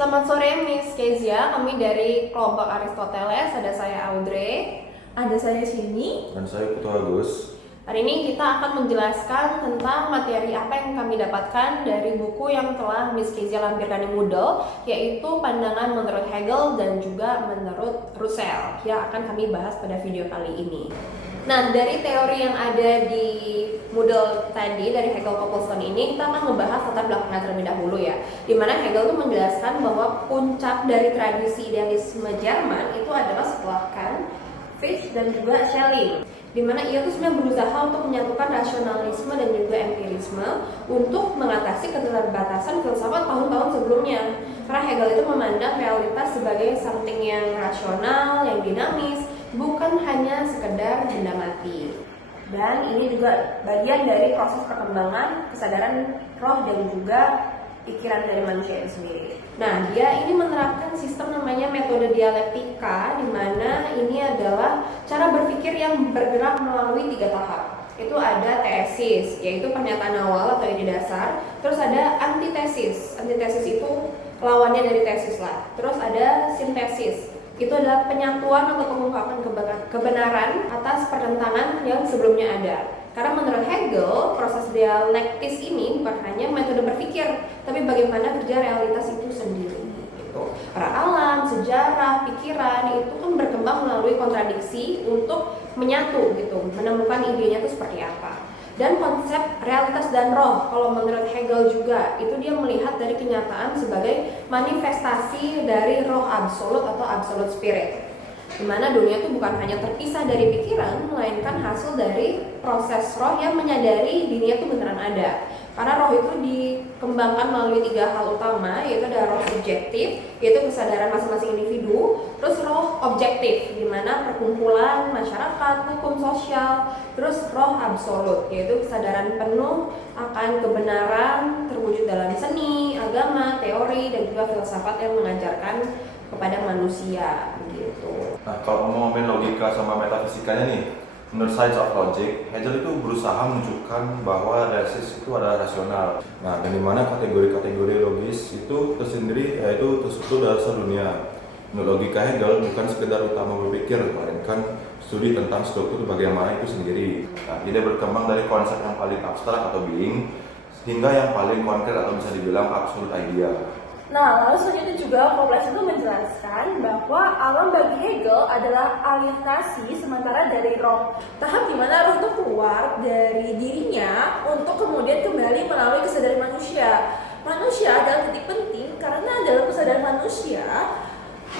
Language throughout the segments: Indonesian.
Selamat sore Miss Kezia, kami dari kelompok Aristoteles, ada saya Audrey. Ada saya sini. Dan saya Putu Agus. Hari ini kita akan menjelaskan tentang materi apa yang kami dapatkan dari buku yang telah Miss Kezia lampirkan di Moodle, yaitu Pandangan menurut Hegel dan juga menurut Russell, yang akan kami bahas pada video kali ini. Nah, dari teori yang ada di Moodle tadi, dari Hegel Coplestone ini, kita akan membahas latar belakangnya terlebih dahulu ya. Dimana Hegel itu menjelaskan bahwa puncak dari tradisi idealisme Jerman itu adalah setelah Kant, Fichte, dan juga Schelling. Dimana ia tuh sebenarnya berusaha untuk menyatukan rasionalisme dan juga empirisme untuk mengatasi keterbatasan filsafat tahun-tahun sebelumnya. Karena Hegel itu memandang realitas sebagai something yang rasional, yang dinamis, bukan hanya sekedar benda mati. Dan ini juga bagian dari proses perkembangan kesadaran roh dan juga pikiran dari manusia itu sendiri. Nah, dia ini menerapkan sistem namanya metode dialektika, di mana ini adalah cara berpikir yang bergerak melalui 3 tahap. Itu ada teesis, yaitu pernyataan awal atau ide dasar. Terus ada antitesis. Antitesis itu lawannya dari tesis lah. Terus ada sintesis. Itu adalah penyatuan atau pengungkapan kebenaran atas pertentangan yang sebelumnya ada. Karena menurut Hegel, proses dialektis ini bukan hanya metode berpikir, tapi bagaimana kerja realitas itu sendiri. Gitu. Para alam, sejarah, pikiran itu kan berkembang melalui kontradiksi untuk menyatu gitu, menemukan idenya itu seperti apa. Dan konsep realitas dan roh, kalau menurut Hegel juga, itu dia melihat dari kenyataan sebagai manifestasi dari roh absolut atau absolute spirit. Di mana dunia itu bukan hanya terpisah dari pikiran, melainkan hasil dari proses roh yang menyadari dirinya itu beneran ada. Karena roh itu dikembangkan melalui 3 hal utama, yaitu ada roh subjektif, yaitu kesadaran masing-masing individu, terus roh objektif, di mana perkumpulan, masyarakat, hukum sosial, terus roh absolut, yaitu kesadaran penuh akan kebenaran terwujud dalam seni, agama, teori, dan juga filsafat yang mengajarkan kepada manusia begitu. Nah, kalau ngomongin logika sama metafisikanya nih, menurut Science of Logic, Hegel itu berusaha menunjukkan bahwa realitas itu adalah rasional. Nah, dan dimana kategori-kategori logis itu tersendiri, yaitu terstruktur dasar dunia. Menurut logika Hegel, bukan sekedar utama berpikir, melainkan studi tentang struktur bagaimana itu sendiri. Nah, ide berkembang dari konsep yang paling abstrak atau being, hingga yang paling konkret atau bisa dibilang absolute idea. Nah, lalu selanjutnya juga Coplestone itu menjelaskan bahwa alam bagi Hegel adalah alienasi sementara dari roh. Tahap di mana roh itu keluar dari dirinya untuk kemudian kembali melalui kesadaran manusia. Manusia adalah titik penting karena dalam kesadaran manusia,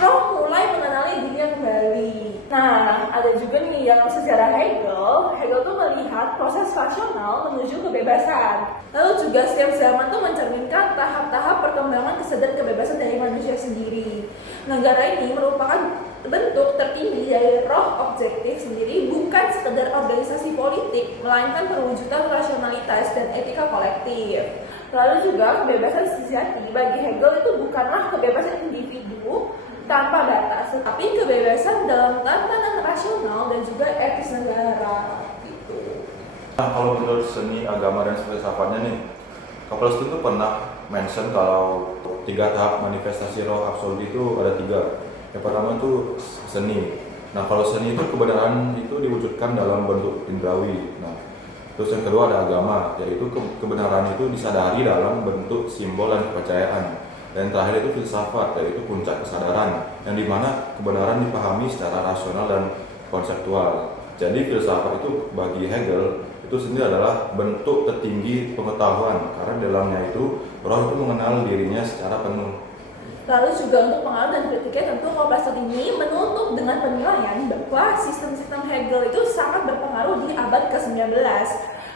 roh mulai mengenali dirinya kembali. Nah, ada juga nih yang sejarah Hegel tuh melihat proses rasional menuju kebebasan. Lalu juga setiap zaman tuh mencerminkan tahap-tahap perkembangan kesadaran kebebasan dari manusia sendiri. Negara ini merupakan bentuk tertinggi dari roh objektif sendiri, bukan sekedar organisasi politik, melainkan perwujudan rasionalitas dan etika kolektif. Lalu juga kebebasan sejati bagi Hegel itu bukanlah kebebasan individu tanpa batas, tetapi kebebasan dalam tatanan rasional dan juga etis negara gitu. Nah, kalau menurut seni, agama, dan filsafatnya nih, Coplestone itu pernah mention kalau 3 tahap manifestasi roh absolut itu ada 3. Yang pertama itu seni. Nah, kalau seni itu kebenaran itu diwujudkan dalam bentuk indrawi. Nah, terus yang kedua ada agama, yaitu kebenaran itu disadari dalam bentuk simbol dan kepercayaan. Dan terakhir itu filsafat, yaitu puncak kesadaran, yang dimana kebenaran dipahami secara rasional dan konseptual. Jadi filsafat itu bagi Hegel itu sendiri adalah bentuk tertinggi pengetahuan, karena dalamnya itu roh itu mengenal dirinya secara penuh. Lalu juga untuk pengaruh dan kritiknya, tentu Coplestone ini menutup dengan penilaian bahwa sistem-sistem Hegel itu sangat berpengaruh di abad ke-19,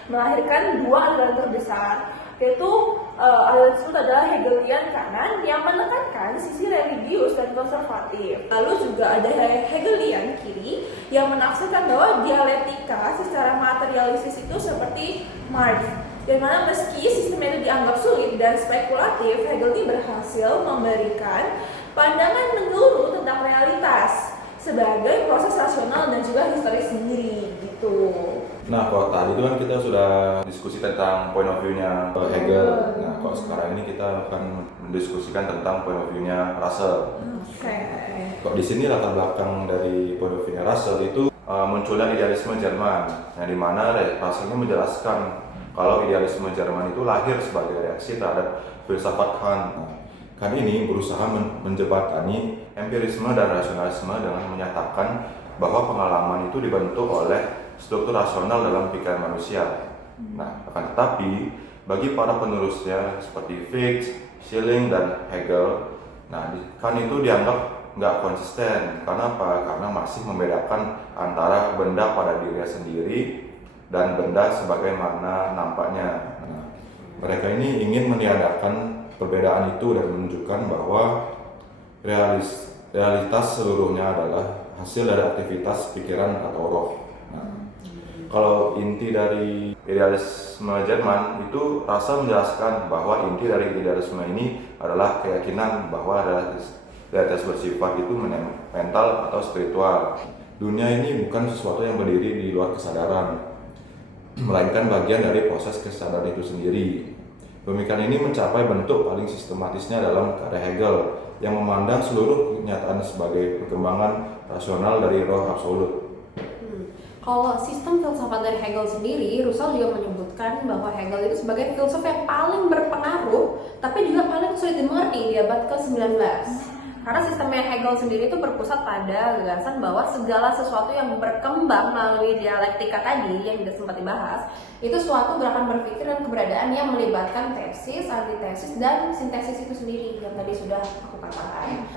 melahirkan 2 aliran terbesar, yaitu aliran tersebut adalah Hegelian kanan yang menekankan sisi religius dan konservatif. Lalu juga ada Hegelian kiri yang menafsirkan bahwa dialektika secara materialistis itu seperti Marx, di mana meski sistem itu dianggap sulit dan spekulatif, Hegel ini berhasil memberikan pandangan menyeluruh tentang realitas sebagai proses rasional dan juga historis sendiri gitu. Nah, kalau tadi itu kan kita sudah diskusi tentang point of view-nya Hegel. Nah, kalau sekarang ini kita akan mendiskusikan tentang point of view-nya Russell. Oke. Kok di sini latar belakang dari point of view-nya Russell itu munculnya idealisme Jerman, yang dimana Russell ini menjelaskan kalau idealisme Jerman itu lahir sebagai reaksi terhadap filsafat Kant. Nah, Kant ini berusaha menjembatani empirisme dan rasionalisme dengan menyatakan bahwa pengalaman itu dibentuk oleh struktur rasional dalam pikiran manusia. Nah, akan tetapi bagi para penerusnya seperti Fichte, Schelling, dan Hegel, nah Kant itu dianggap nggak konsisten. Karena apa? Karena masih membedakan antara benda pada dirinya sendiri dan benda sebagaimana nampaknya. Nah, mereka ini ingin meniadakan perbedaan itu dan menunjukkan bahwa realitas seluruhnya adalah hasil dari aktivitas pikiran atau roh. Nah, kalau inti dari idealisme Jerman itu Russell menjelaskan bahwa inti dari idealisme ini adalah keyakinan bahwa realitas bersifat itu mental atau spiritual. Dunia ini bukan sesuatu yang berdiri di luar kesadaran, melainkan bagian dari proses kesadaran itu sendiri. Pemikiran ini mencapai bentuk paling sistematisnya dalam karya Hegel yang memandang seluruh kenyataan sebagai perkembangan rasional dari roh absolut. Kalau sistem filsafat dari Hegel sendiri, Russell juga menyebutkan bahwa Hegel itu sebagai filsuf yang paling berpengaruh, tapi juga paling sulit dimengerti di abad ke-19. Karena sistemnya Hegel sendiri itu berpusat pada gagasan bahwa segala sesuatu yang berkembang melalui dialektika tadi yang tidak sempat dibahas, itu suatu gerakan berpikir dan keberadaan yang melibatkan tesis, antitesis, dan sintesis itu sendiri yang tadi sudah aku katakan.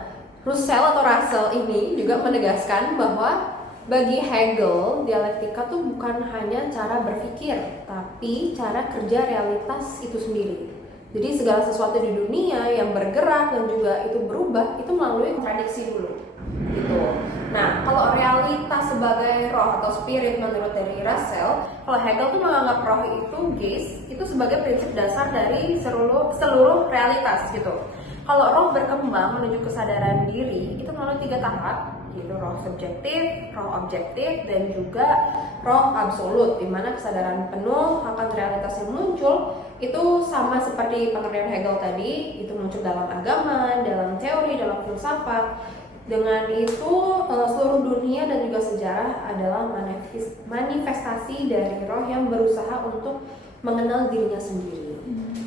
Russell ini juga menegaskan bahwa bagi Hegel, dialektika tuh bukan hanya cara berpikir, tapi cara kerja realitas itu sendiri. Jadi segala sesuatu di dunia yang bergerak dan juga itu berubah, itu melalui kontradiksi dulu. Gitu. Nah, kalau realitas sebagai roh atau spirit menurut dari Russell, kalau Hegel tuh menganggap roh itu Geist, itu sebagai prinsip dasar dari seluruh realitas gitu. Kalau roh berkembang menuju kesadaran diri, itu melalui 3 tahap, yaitu roh subjektif, roh objektif, dan juga roh absolut, di mana kesadaran penuh akan realitas yang muncul itu sama seperti pengertian Hegel tadi, itu muncul dalam agama, dalam teori, dalam filsafat. Dengan itu seluruh dunia dan juga sejarah adalah manifestasi dari roh yang berusaha untuk mengenal dirinya sendiri.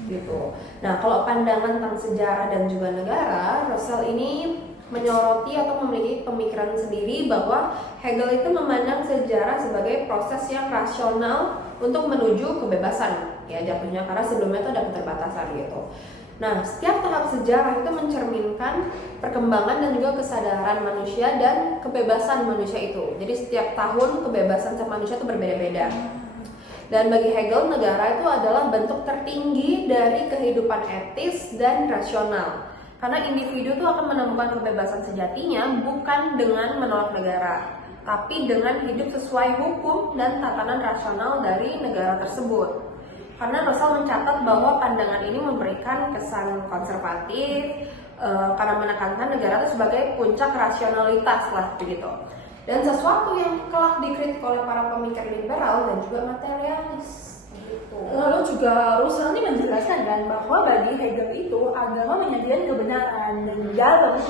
Gitu. Nah, kalau pandangan tentang sejarah dan juga negara, Russell ini menyoroti atau memiliki pemikiran sendiri bahwa Hegel itu memandang sejarah sebagai proses yang rasional untuk menuju kebebasan, ya jatuhnya, karena sebelumnya itu ada keterbatasan gitu. Nah, setiap tahap sejarah itu mencerminkan perkembangan dan juga kesadaran manusia dan kebebasan manusia itu. Jadi setiap tahun kebebasan setiap manusia itu berbeda-beda. Dan bagi Hegel, negara itu adalah bentuk tertinggi dari kehidupan etis dan rasional. Karena individu itu akan menemukan kebebasan sejatinya bukan dengan menolak negara, tapi dengan hidup sesuai hukum dan tatanan rasional dari negara tersebut. Karena Russell mencatat bahwa pandangan ini memberikan kesan konservatif, karena menekankan negara itu sebagai puncak rasionalitas lah begitu. Dan sesuatu yang kelak dikritik oleh para pemikir liberal dan juga materialis. Gitu. Lalu juga Russell ini menjelaskan kan bahwa bagi Hegel itu agama menyajikan kebenaran dalam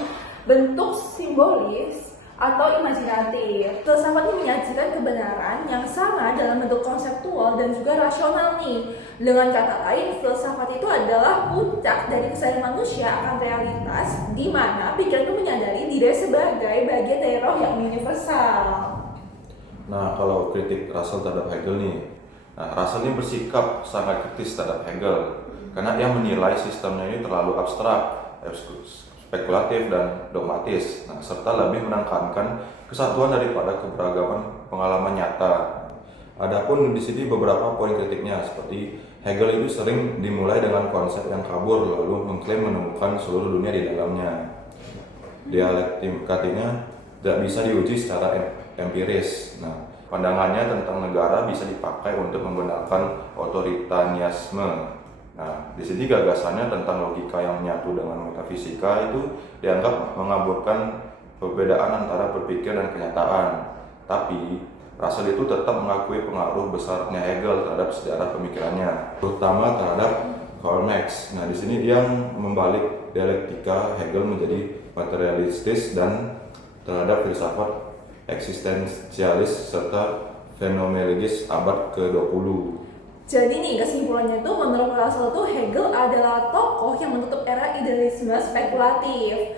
bentuk simbolis atau imajinatif. Filsafat ini menyajikan kebenaran yang sama dalam bentuk konseptual dan juga rasional nih. Dengan kata lain, filsafat itu adalah puncak dari kesadaran manusia akan realitas di mana pikiran itu menyadari diri sebagai bagian dari roh yang universal. Nah, kalau kritik Russell terhadap Hegel nih, Russell ini bersikap sangat kritis terhadap Hegel karena dia menilai sistemnya ini terlalu abstrak, spekulatif dan dogmatis, serta lebih menekankan kesatuan daripada keberagaman pengalaman nyata. Adapun di sini beberapa poin kritiknya, seperti Hegel itu sering dimulai dengan konsep yang kabur lalu mengklaim menemukan seluruh dunia di dalamnya. Dialektikanya tidak bisa diuji secara empiris. Nah, pandangannya tentang negara bisa dipakai untuk membenarkan otoritarianisme. Nah, di sini gagasannya tentang logika yang menyatu dengan metafisika itu dianggap mengaburkan perbedaan antara berpikir dan kenyataan. Tapi Russell itu tetap mengakui pengaruh besarnya Hegel terhadap sejarah pemikirannya, terutama terhadap Karl Marx. Nah, di sini dia membalik dialektika Hegel menjadi materialistis dan terhadap filsafat eksistensialis serta fenomenologis abad ke-20. Jadi nih kesimpulannya itu menurut Russell tuh Hegel adalah tokoh yang menutup era idealisme spekulatif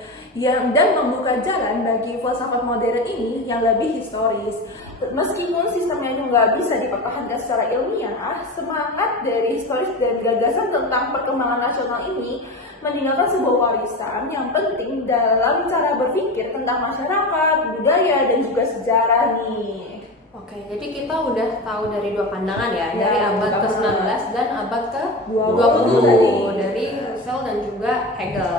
dan membuka jalan bagi filsafat modern ini yang lebih historis. Meskipun sistemnya itu nggak bisa dipertahankan secara ilmiah, semangat dari historis dan gagasan tentang perkembangan nasional ini meninggalkan sebuah warisan yang penting dalam cara berpikir tentang masyarakat, budaya, dan juga sejarah nih. Oke, jadi kita udah tahu dari dua pandangan ya, Ya, dari abad dua ke-19 pandangan. dan abad ke-20 20 dari Russell dan juga Hegel.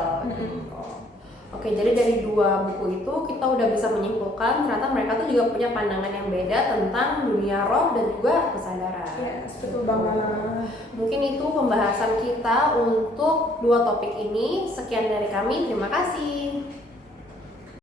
Oke, jadi dari dua buku itu kita udah bisa menyimpulkan ternyata mereka tuh juga punya pandangan yang beda tentang dunia roh dan juga kesadaran. Yes, betul banget. Mungkin itu pembahasan kita untuk dua topik ini. Sekian dari kami, terima kasih.